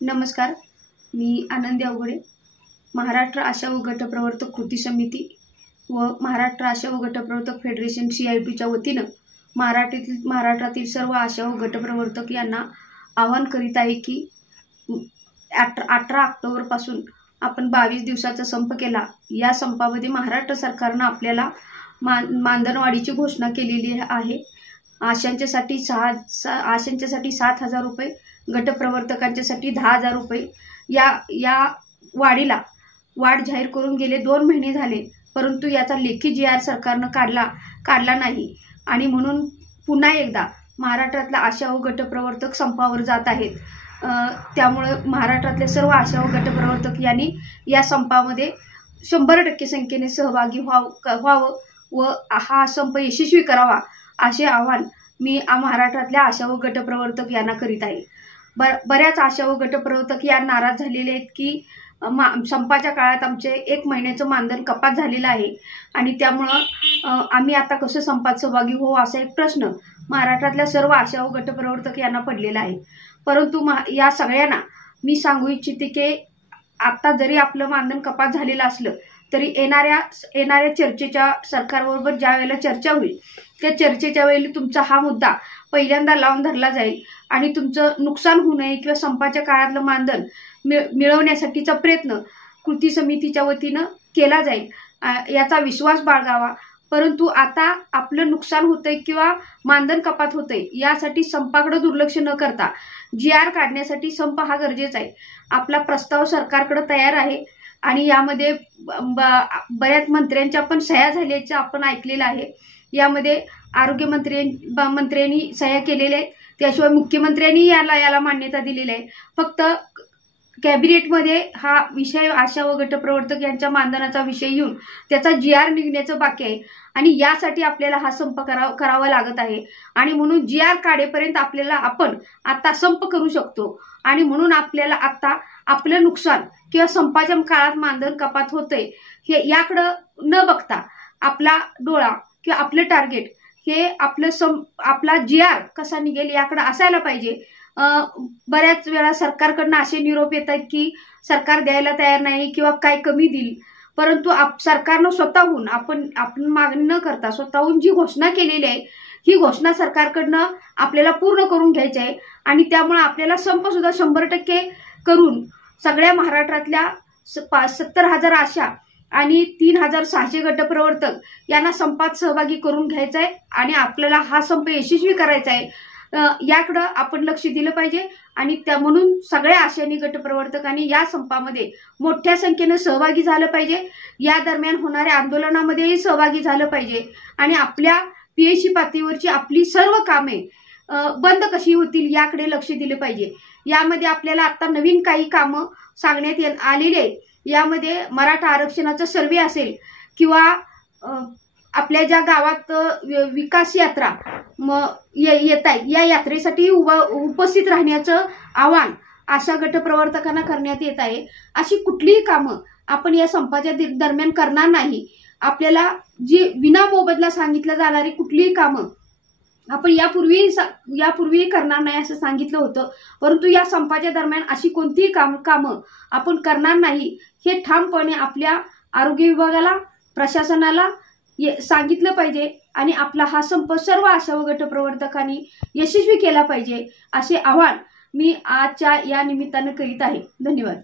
नमस्कार, मी आनंदी अवघडे, महाराष्ट्र आशा व गटप्रवर्तक कृती समिती व महाराष्ट्र आशा व गटप्रवर्तक फेडरेशन CIP च्या वतीनं महाराष्ट्रातील सर्व आशा व गटप्रवर्तक यांना आवाहन करीत आहे की 18 ऑक्टोबरपासून आपण 22 दिवसाचा संप केला। या संपामध्ये महाराष्ट्र सरकारनं आपल्याला मानधनवाढीची घोषणा केलेली आहे। आशांच्यासाठी 7,000 रुपये, गटप्रवर्तकांच्यासाठी 10,000 रुपये या वाढीला वाढ जाहीर करून गेले 2 महिने झाले, परंतु याचा लेखी GR सरकारनं काढला नाही आणि म्हणून पुन्हा एकदा महाराष्ट्रातल्या आशा व गटप्रवर्तक संपावर जात आहेत। त्यामुळे महाराष्ट्रातल्या सर्व आशा व गटप्रवर्तक यांनी या संपामध्ये 100% संख्येने सहभागी व्हावं व हा संप यशस्वी करावा असे आवाहन मी महाराष्ट्रातल्या आशा व गटप्रवर्तक यांना करीत आहे। बऱ्याच आशा व गटप्रवर्तक या नाराज झालेले आहेत की संपाच्या काळात आमचे 1 महिन्याचं मानधन कपात झालेलं आहे आणि त्यामुळं आम्ही आता कसं संपात सहभागी होऊ असा एक प्रश्न महाराष्ट्रातल्या सर्व आशा व गटप्रवर्तक यांना पडलेला आहे। परंतु या सगळ्यांना मी सांगू इच्छिते की आता जरी आपलं मानधन कपात झालेलं असलं तरी येणाऱ्या चर्चेच्या सरकारबरोबर ज्या वेळेला चर्चा होईल त्या चर्चेच्या वेळी तुमचा हा मुद्दा पहिल्यांदा लावून धरला जाईल आणि तुमचं नुकसान होऊ नये किंवा संपाच्या काळातलं मानधन मिळवण्यासाठीचा प्रयत्न कृती समितीच्या वतीनं केला जाईल याचा विश्वास बाळगावा। परंतु आता आपलं नुकसान होतंय किंवा मानधन कपात होतंय यासाठी संपाकडे दुर्लक्ष न करता GR काढण्यासाठी संप हा गरजेचा आहे। आपला प्रस्ताव सरकारकडे तयार आहे आणि यामध्ये बऱ्याच मंत्र्यांच्या पण सह्या झाल्याचं आपण ऐकलेलं आहे। यामध्ये आरोग्य मंत्र्यांनी सह्या केलेल्या आहेत, त्याशिवाय मुख्यमंत्र्यांनी याला मान्यता दिलेली आहे। फक्त कॅबिनेटमध्ये हा विषय आशा व गटप्रवर्तक यांच्या मानधनाचा विषय येऊन त्याचा GR निघण्याचं बाकी आहे आणि यासाठी आपल्याला हा संप करावा लागत आहे आणि म्हणून GR काढेपर्यंत आपण आता संप करू शकतो आणि म्हणून आपल्याला आता आपलं नुकसान किंवा संपाच्या काळात मानधन कपात होतंय हे याकडे न बघता आपला डोळा किंवा आपलं टार्गेट हे आपला GR कसा निघेल याकडे असायला पाहिजे। बऱ्याच वेळा सरकारकडून असे निरोप येतात की सरकार द्यायला तयार नाही किंवा काय कमी देईल, परंतु सरकारनं स्वतःहून आपण मागणी न करता स्वतःहून जी घोषणा केलेली आहे ही घोषणा सरकारकडनं आपल्याला पूर्ण करून घ्यायची आहे आणि त्यामुळे आपल्याला संप सुद्धा 100% करून सगळ्या महाराष्ट्रातल्या 70,000 आशा आणि 3,600 गटप्रवर्तक यांना संपात सहभागी करून घ्यायचा आहे आणि आपल्याला हा संप यशस्वी करायचा आहे। याकडे आपण लक्ष दिलं पाहिजे आणि म्हणून सगळ्या आशांनी गटप्रवर्तकांनी या संपामध्ये मोठ्या संख्येने सहभागी झालं पाहिजे। या दरम्यान होणाऱ्या आंदोलनामध्येही सहभागी झालं पाहिजे आणि आपल्या PSC पातळीवरची आपली सर्व कामे बंद कशी होतील याकडे लक्ष दिले पाहिजे। यामध्ये आपल्याला आता नवीन काही कामं सांगण्यात आलेली आहेत। यामध्ये मराठा आरक्षणाचा सर्वे असेल किंवा आपल्या ज्या गावात विकास यात्रा येत आहे या यात्रेसाठी उपस्थित राहण्याचं आवाहन आशा गटप्रवर्तकांना करण्यात येत आहे। अशी कुठलीही कामं आपण या संपाच्या दरम्यान करणार नाही। आपल्याला जी विना मोबदला सांगितलं जाणारी कुठलीही कामं आपण यापूर्वी करणार नाही असं सांगितलं होतं, परंतु या संपाच्या दरम्यान अशी कोणतीही कामं आपण करणार नाही हे ठामपणे आपल्या आरोग्य विभागाला प्रशासनाला सांगितलं पाहिजे आणि आपला हा संप सर्व आशा व गटप्रवर्तकांनी यशस्वी केला पाहिजे असे आवाहन मी आजच्या या निमित्तानं करीत आहे। धन्यवाद।